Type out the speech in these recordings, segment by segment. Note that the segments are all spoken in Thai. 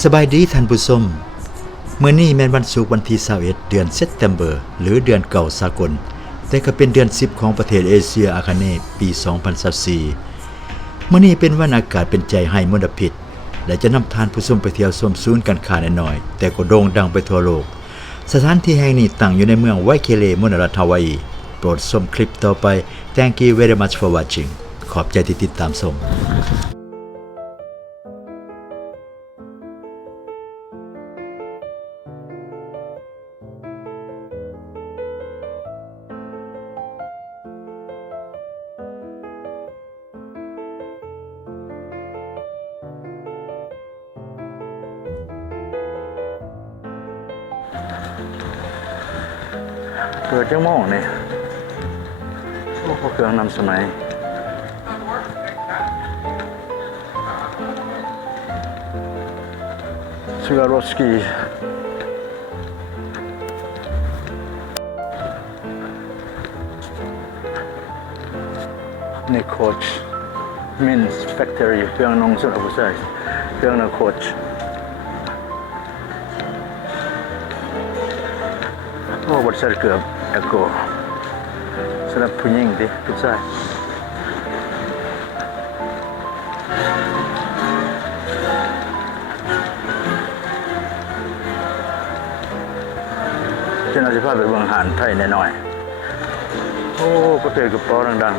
สบายดีท่านผู้ชมมื้อนี้แม่นวันศุกร์วันที่21เดือนเซปเทมเบอร์หรือเดือนเก่าสากลแต่ก็เป็นเดือน10ของประเทศเอเชียอาคเนย์ปี2024มื้อนี้เป็นวันอากาศเป็นใจให้มลพิษและจะนำท่านผู้ชมไปเที่ยวชมศูนย์การค้าน้อยๆแต่ก็โด่งดังไปทั่วโลกสถานที่แห่งนี้ตั้งอยู่ในเมืองไวเคเลมณฑลรัฐฮาวายโปรดชมคลิปต่อไป Thank you very much for watching ขอบใจที่ติดตามชมเปิดจังโมงนี่โอ้เครื่องนำสมัยสวารอฟสกี้นี่โคชมินส์แฟคทอรี่เครื่องนองสำหรับผู้ชายเครื่องนองโคชโอ้บริษัทเกือบเอโกสำหรับผู้หญิงดิผู้ชายเจ้าหน้าที่พาไปเมืองหานไทยหน่อยๆโอ้ประเภทกระเป๋าดัง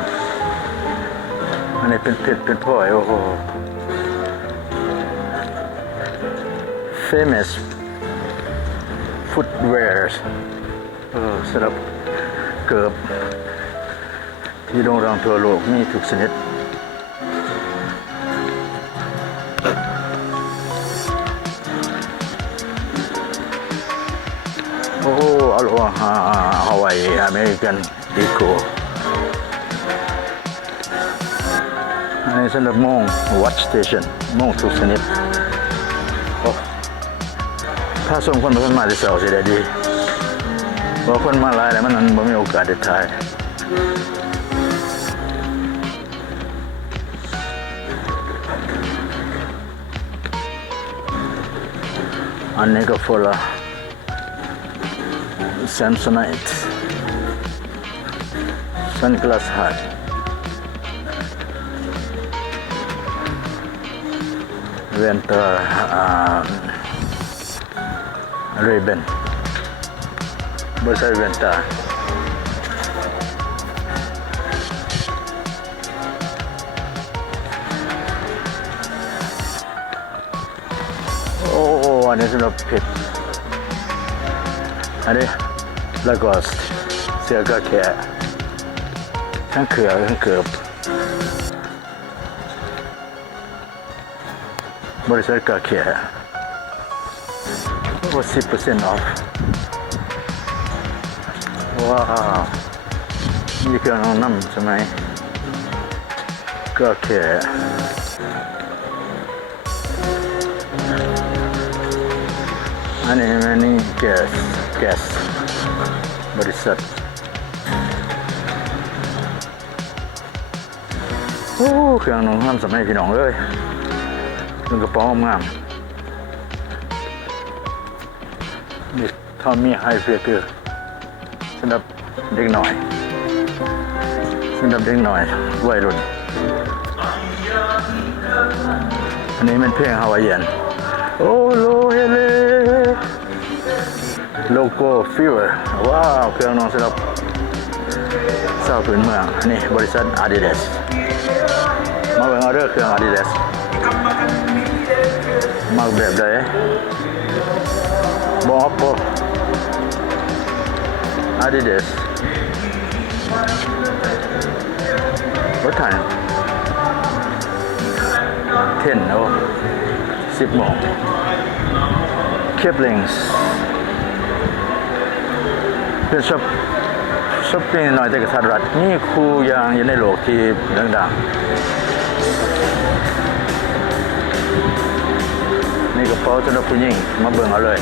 ๆอันนี้เป็นเพชรเป็นพลอยโอ้โห famous footwears สำหรับเกือบที่โด่งดังทั่วโลกมีทุกชนิดโอ้อโลฮาฮาวายอเมริกันอีโคอันนี้สำหรับโมง watch station โมงทุกชนิดถ้าส่งคนมาที่เสาสิได้ดีเพราะคนมาหลายแล้วมันไม่มีโอกาสได้ถ่ายอันนี้ก็ฟูละSamsonite Sunglass Hut Winter Ray-Ban บริษัทเวนต้าโอ้อันนี้สำหรับเพชรอันนี้แล้วก็เสื้อกระแขนทั้งเขือทั้งเกือบบริษัทกระแขนว่า 10% off ว้าวนี่เครื่องน้ำใช่ไหมก็แค่อันนี้แก๊สบริษัทโอ้เครื่องน้ำสมัยพี่น้องเลยเป็นกระป๋องงามนี่ทอมมี่ไฮเฟเกอร์สำหรับเด็กหน่อยวัยรุ่นอันนี้เป็นเพลงฮาวายเอียนโอ้โลเฮเลโลโก้ฟิวเวอร์ว้าวเครื่องนอนสำหรับสาวพื้นเมืองอันนี้บริษัท Adidas มาเป็นออเดอร์เครื่อง Adidas มาแบบใดบอก Adidas what time 10 โอ้10 โมง Kipling's เป็นช้อปปิ้งหน่อยแต่กระทัดรัดนี่คู่ยางอยู่ในโลกที่ดังๆนี่กระเป๋าสำหรับผู้หญิงมาเบิ่งเอาเลย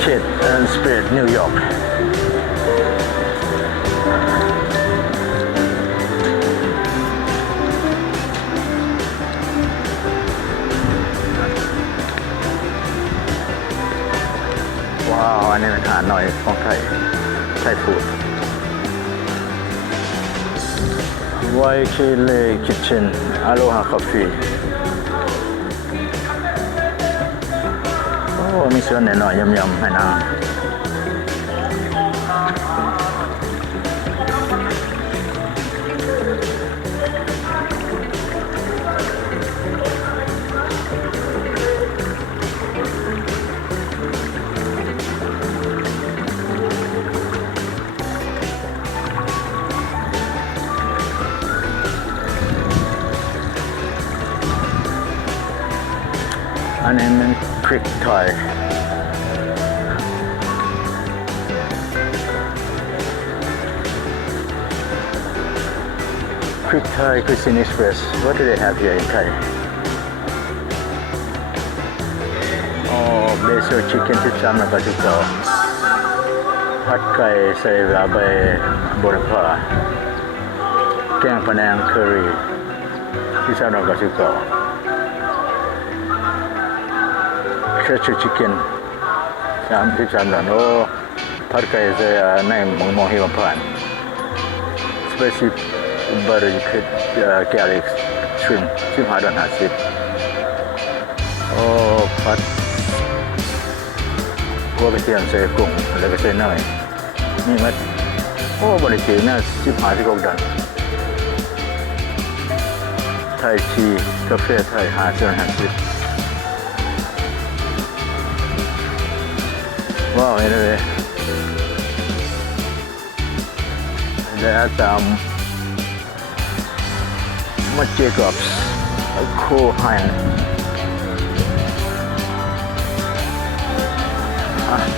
Kate and Spade New York าวอันนี้เป็นอาหารหน่อยของไทยฟูดไวเคเลคิทเช่นอโลฮาคาเฟ่โอ้มีส่วนหน่อยยำๆให้นางอันนี้มันพริกไทยcuisine express what do they have here in Thai basil chicken 13แล้วก็19ผัดไก่ใส่ใบโหระพาแกงพะแนงเคอรี่13แล้วก็19Church chicken 33แล้วโอ้ผัดไก่ใส่ในมองหิมพานต์ spicy butter garlic shrimp 15.50โอ้ผัดกัวกระเทียมใส่กุ้งแล้วก็ใส่เนยนี่มันโอ้บริการน่า15.6 ดอลไทยทีกาแฟไทย5.50ว้าวเห็นเลยแล้วตามมัดเจคอบส์โคไฮน์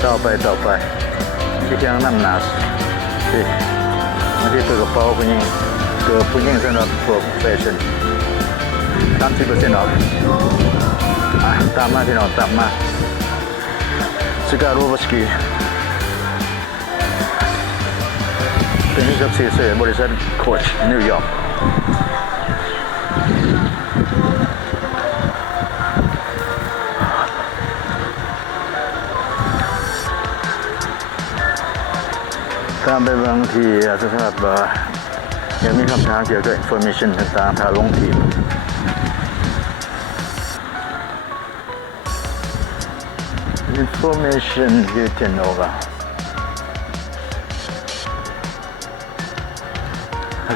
ต่อไปที่ยังน้ำหนักที่มาที่ตัวกระเป๋าผู้หญิงเกือบผู้หญิงสำหรับพวกแฟชั่น 30% off ตามมาที่น้องตามมาสกาโรบสกีเป็นที่กับเสียบริษัทโคชนิวยอร์กตามไปบางทีสำหรับยังมีคำถามเกี่ยวกับ information ต่างๆถ้าลงทีมinformation written over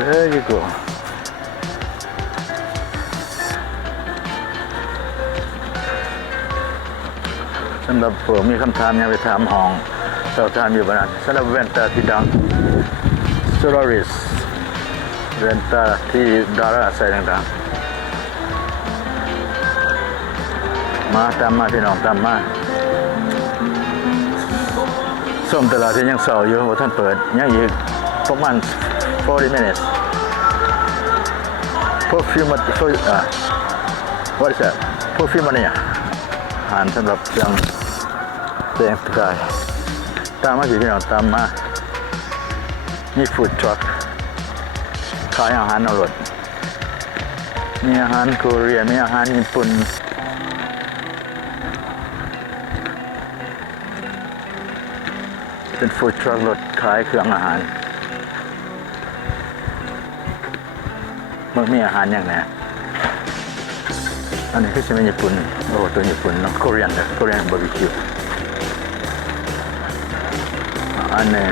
there you go สำหรับผมมีคำถามยังไปถามห้องสอบถามอยู่บ้านสำหรับแว่นตาที่ดัง Solaris แว่นตาที่ดาราใส่ต่างๆมาตามมาพี่น้องตามมาส้มตลาดที่ยังเศร้าอยู่ว่าท่านเปิดยังอีกประมาณ40 minutes perfume what is that perfume อะไรอาหารสำหรับยังแดงกายตามมาสิพี่น้องตามมานี่ฟู้ดทรัคขายอาหารอร่อยมีอาหารเกาหลีมีอาหารญี่ปุ่นเป็นฟู้ดทรัครถขายเครื่องอาหารมันมีอาหารอย่างไรอันนี้คือจะเป็นญี่ปุ่นโอ้ตัวญี่ปุ่นเนาะเกาหลีนะเกาหลีบาร์บีคิวอันนี้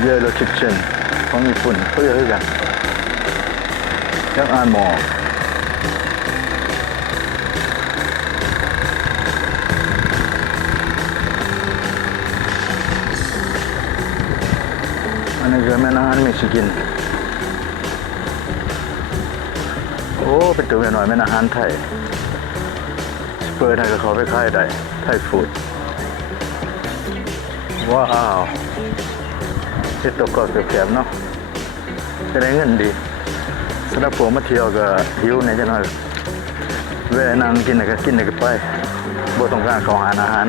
เยลโล่คิทเช่นของญี่ปุ่นเขาเยอะกันยังอ่านหมออันนี้คือแม่อาหารเม็กซิกันโอ้เป็นตัวหน่อยแม่อาหารไทยเปิดให้กับเขาไปขายได้ไทยฟู้ดว้าวที่ตกก็เก็บๆเนาะจะได้เงินดีสำหรับผมมาเที่ยวก็หิวเนี่ยจะน้อยแวะนั่งกินอะไรก็กินอะไรก็ไปบ่ต้องการของอาหาร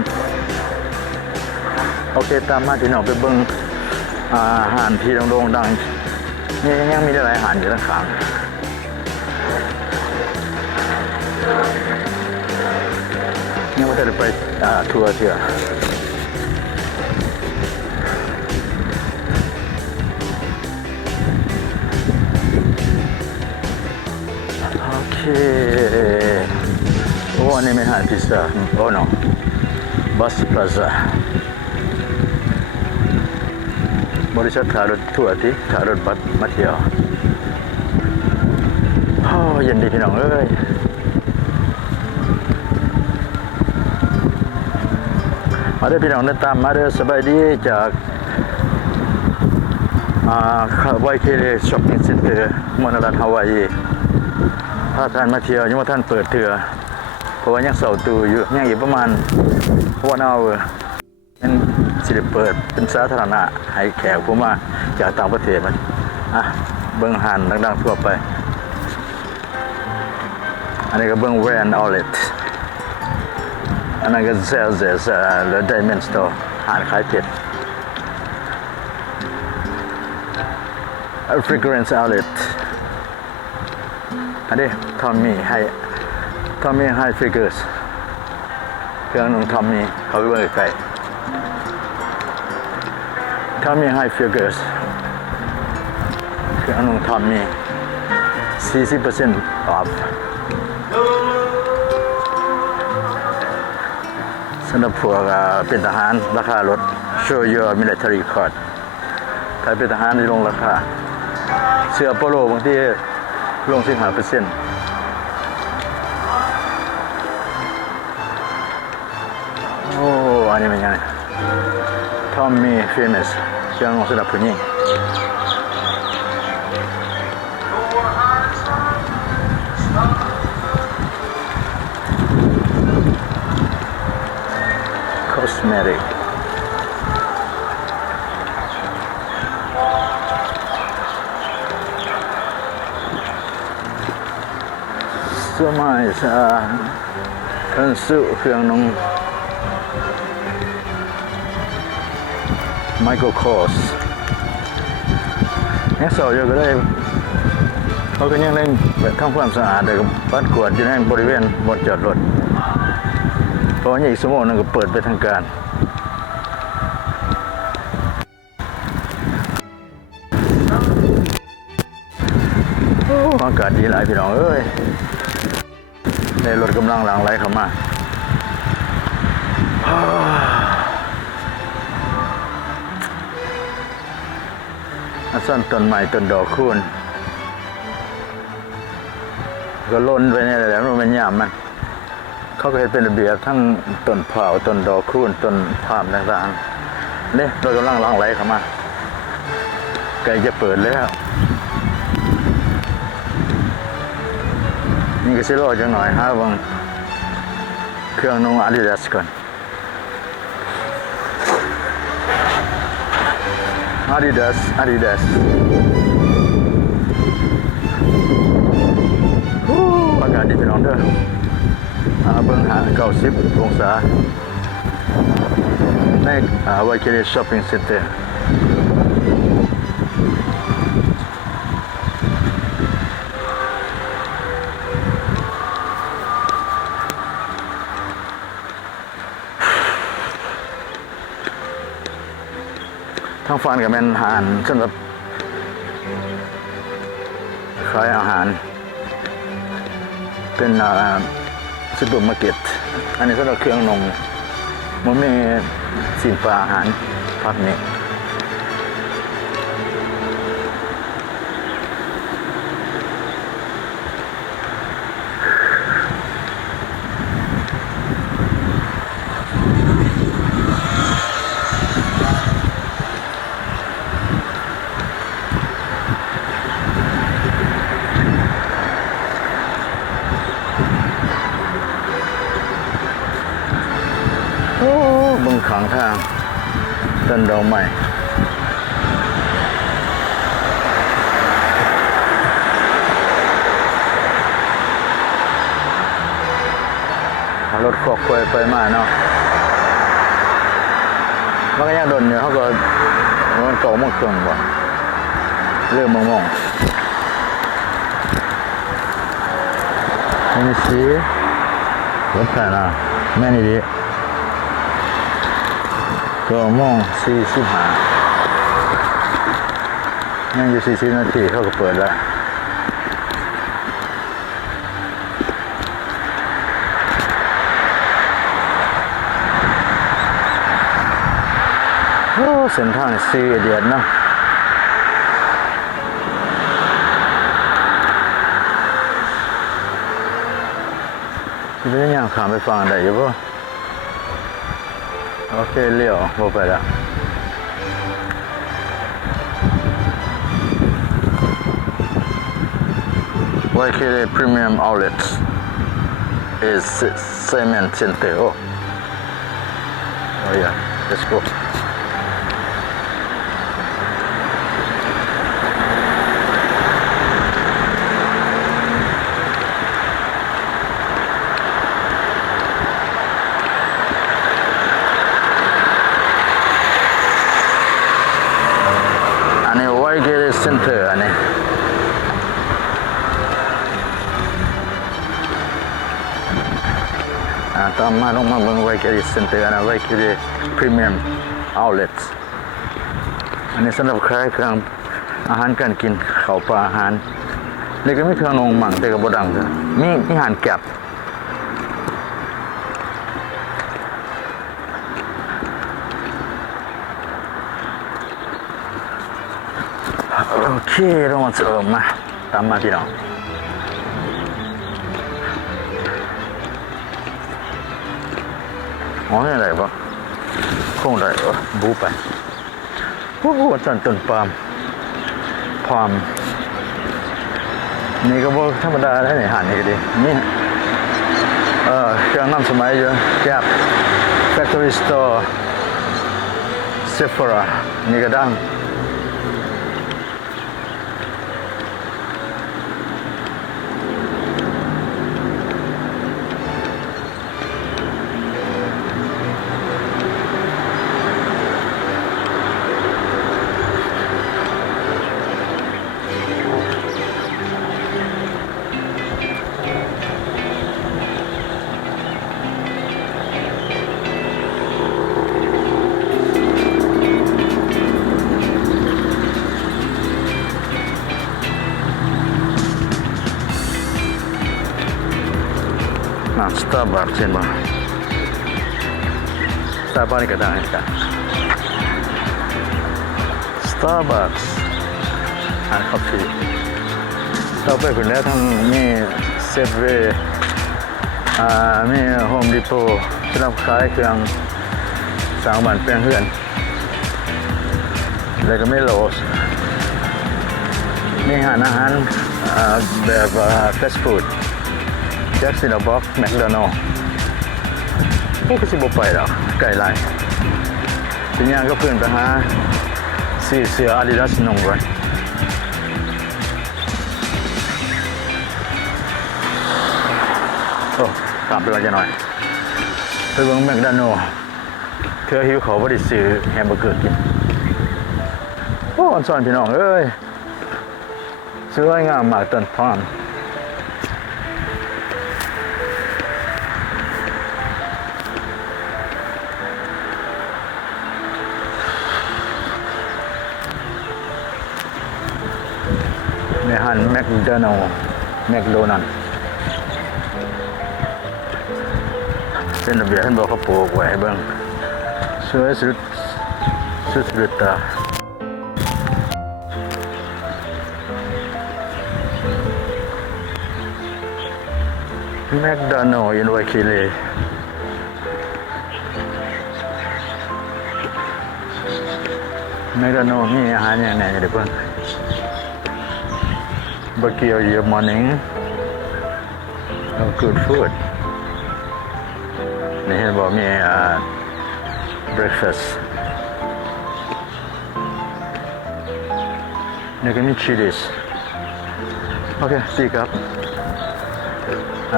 โอเคตามมาที่น้องไปเบิ่งอาหารที่โด่งดังนี่ยังมีหลายอาหารอยู่ข้าง ยังไม่ได้ไปทัวร์เที่ยวโอเคโอ้อันนี้ไม่หาพิซซ่าโอ้ no บัสพลาซ่าบริษัทขายรถทัวร์ที่ขายรถบัสมาเที่ยวโอ้เย็นดีพี่น้องเอ้ยมาได้พี่น้องเดินตามมาเด้อสบายดีจากไวเคเลช้อปปิ้งเซ็นเตอร์มณฑลฮาวายพาท่านมาเที่ยวยังว่าท่านเปิดเถื่อเพราะว่ายังเสาตูอยู่ยังอีกประมาณ1 hour ยังสิได้เปิดเป็นสาธารณะให้แขกผู้มาจากต่างประเทศมันเบิ้งหันดังๆทั่วไปอันนี้ก็เบิ้งแวนเอาเลตอันนั้นก็เซลเซสหรือไดมอนด์สโตร์หาขายเพชร fragrance outlet อันนี้ทอมมี่ให้ figures เครื่องนุ่งทอมมี่เขาไปเบิ่งไกลทอมมี่ให้ figures เครื่องนุ่งทอมมี่ 40% off สำหรับพวกเป็นทหารราคาลด show your military card ถ้าเป็นทหารที่ลงราคาเสื้อโปโลบางทีลง15%โอ้อันนี้เป็นยังไงทอมมี่เฟมัสเครื่องสำหรับผู้หญิงcosmeticสมัยเครื่องซื้อเครื่องนุ่งไมเคิลคอร์สยังสอบอยู่ก็ได้เขาก็ยังเล่นทำความสะอาดเด็กปัดกวาดอยู่ในบริเวณบนจอดรถเพราะว่าอีกชั่วโมงนึงก็เปิดไปทางการอากาศดีหลายพี่น้องเอ้ยในรถกำลังหลั่งไหลเข้ามาส้นต้นไม้ต้นดอกคูณก็ล้นไปนี่แหละมันเป็นหยามมันเขาก็เห็นเป็นระเบียบทั้งต้นเผาต้นดอกคูณต้นพามต่างๆนี่รถกำลังหลั่งไหลเข้ามาใกล้จะเปิดแล้วนี่ก็สิรอจังหน่อยฮะบางเครื่องนุ่ง Adidas ก่อน Adidas อากาศดีพี่น้องเด้อเบิ่งหา90 องศาในไวเคเลช้อปปิ้งเซ็นเตอร์ทางฟันกับแม่นอาหารสำหรับขายอาหารเป็นซุปเปอร์มาร์เก็ตอันนี้สำหรับเครื่องนมมันมีสินค้าอาหารภาคนี้ บึงขังทางต้นดอกไม้รถขอกไปมาเนาะมันก็ยังโดนอยู่เขาก็มันเก่ามันเครื่องว่ะเรื่องมอง Let me see. What kind of many day? 9:45ยังอยู่40นาทีเขาก็เปิดแล้วโอ้เส้นทางซีเดียดเนาะจะเป็นยังข้ามไปฟังได้อยู่ป่ะโอเคเลี้ยวบ่ไปแล้ว YKK Premium Outlets is Cement Center. Oh yeah, let's go. And YKK Center, and ตามมาลงมาเมืองไวคิรีเซ็นเตอร์นะไวคิรีพรีเมียมเอาท์เล็ตอันนี้สำหรับขายเครื่องอาหารการกินข้าวปลาอาหารนี่ก็มีเครื่องนงหมั่งแต่กับบดังเลยมีอาหารแก็บโอเคเรามาเสริมมาตามมาพี่น้องอ๋อนี่อะไรปะคงได้ปะบูไปโอ้โหต้นปาล์มพามนี่ก็บอกธรรมดาได้ในหันนี่ก็ดีนี่เครื่องน้ำสมัยอยู่แก๊บ Factory Store Sephora นี่ก็ดังสตาร์บัคส์เช่นว่าสตาร์บัคส์นี่ก็ได้กันสตาร์บัคส์อ่านคอฟฟี่ต่อไปคุณแล้วทั้งมีเซฟเวย์มีโฮมดิโปสำหรับขายเครื่องสร้างบ้านแปลงเรือนแล้วก็มีโลสมีอาหารแบบฟาสต์ฟู้ดแจ็คสินบ็อกแมคโดนัลด์พวกก็สิบไปแล้วไกลไลน์ทีนี้ก็เพื่อนไปหาซื้อเสื้ออาดิดาสนงก่อนโอ้ตามไปว่าจะหน่อยไปเบิ่งแมคโดนัลด์เธอหิวเขาบ่ได้ซื้อแฮมเบอร์เกอร์กินโอ้อันซ่อนพี่น้องเอ้ยสวยงามมากต้นพร้อมในหันแมคโดนัลด์เส้นระเบียบท่านบอกเขาปลูกไว้ให้เบิ่งสวยสุดตาแมคโดนัลด์อินไวคิรีแมคโดนัลด์มีอาหารอย่างไหนเดี๋ยวเพิ่งBurger your morning good food นี่เห็นบอกมี breakfast นี่ก็มี chilies โอเคดีครับ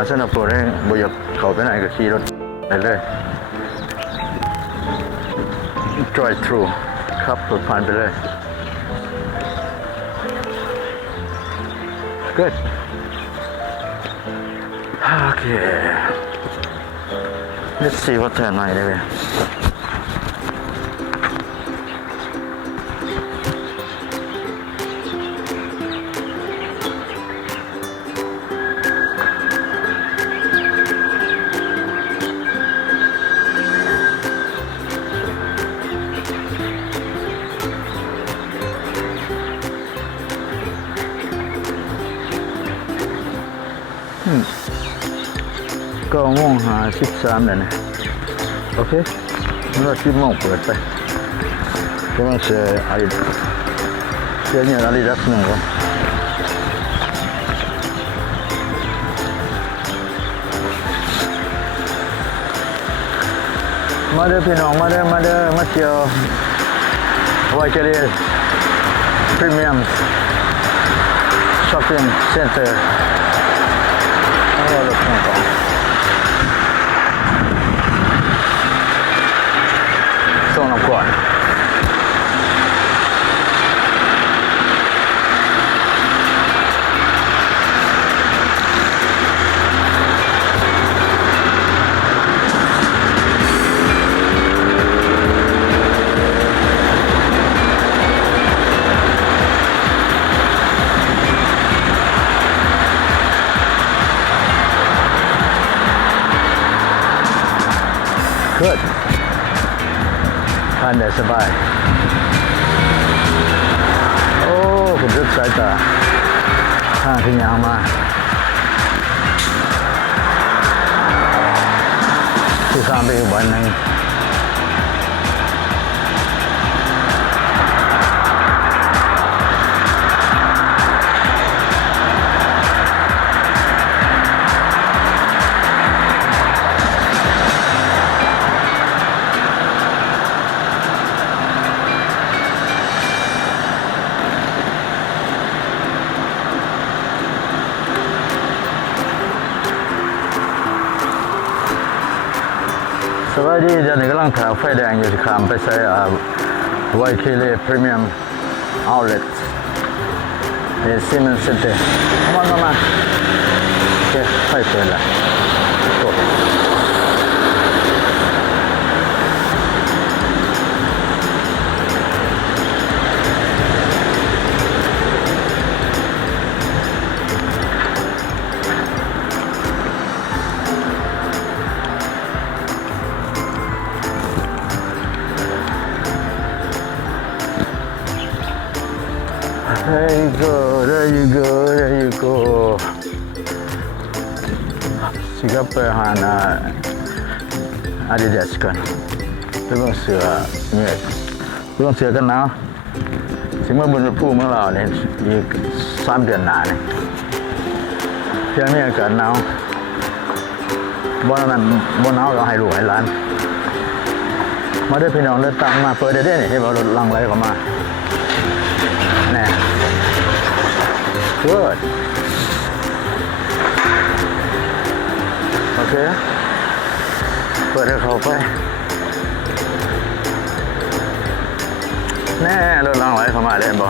สำหรับตัวนี้บ่อยากเข้าไปไหนก็ขี่รถไปเลย drive through ขับรถผ่านไปเลยGood. Okay. Let's see what time I live in.ก็โมงหา13เลยนะโอเคเรา10 โมงเปิดไปก็มันเสียอะไรเสียเนี่ยอะไรดักหนึ่งก่อนมาเด้อพี่น้องมาเด้อมาเที่ยวไวเจริญพรีเมียมช้อปปิ้งเซ็นเตอร์เอารถมาก่อนส่งน้ำก่อนGood ทานได้สบายโอ้ผมรึกสายตาทางที่ยาวมาที่ข้ามไปอีกวันหนึ่งสวัสดีเดี๋ยวนี้กำลังถ่ายไฟแดงอยู่ที่ข้ามไปใช้ไวเคเลพรีเมียมเอาท์เล็ตซีเมนต์เซ็นเตอร์มาโอเคไฟเปิดแล้วจบThere you go, there you go, there you go. สิกลับไปหาอาดิดาสกันไปเบิ่งเสือเนี่ยเบิ่งเสือกันหนาวสิมาบนภูเมืองเราเนี่ยอีก3 เดือนหน้าเนี่ยเที่ยงนี้อากาศหนาวบ่นั้นบ่หนาวเราให้ลูกให้หลานมาเด้อพี่น้องเด้อตามมาเปิดได้นี่ให้บ่รถลังไหลเข้ามาแน่ Good โอเคเปิดให้เขาไปแน่รถลังไหลเข้ามาเล่นบ่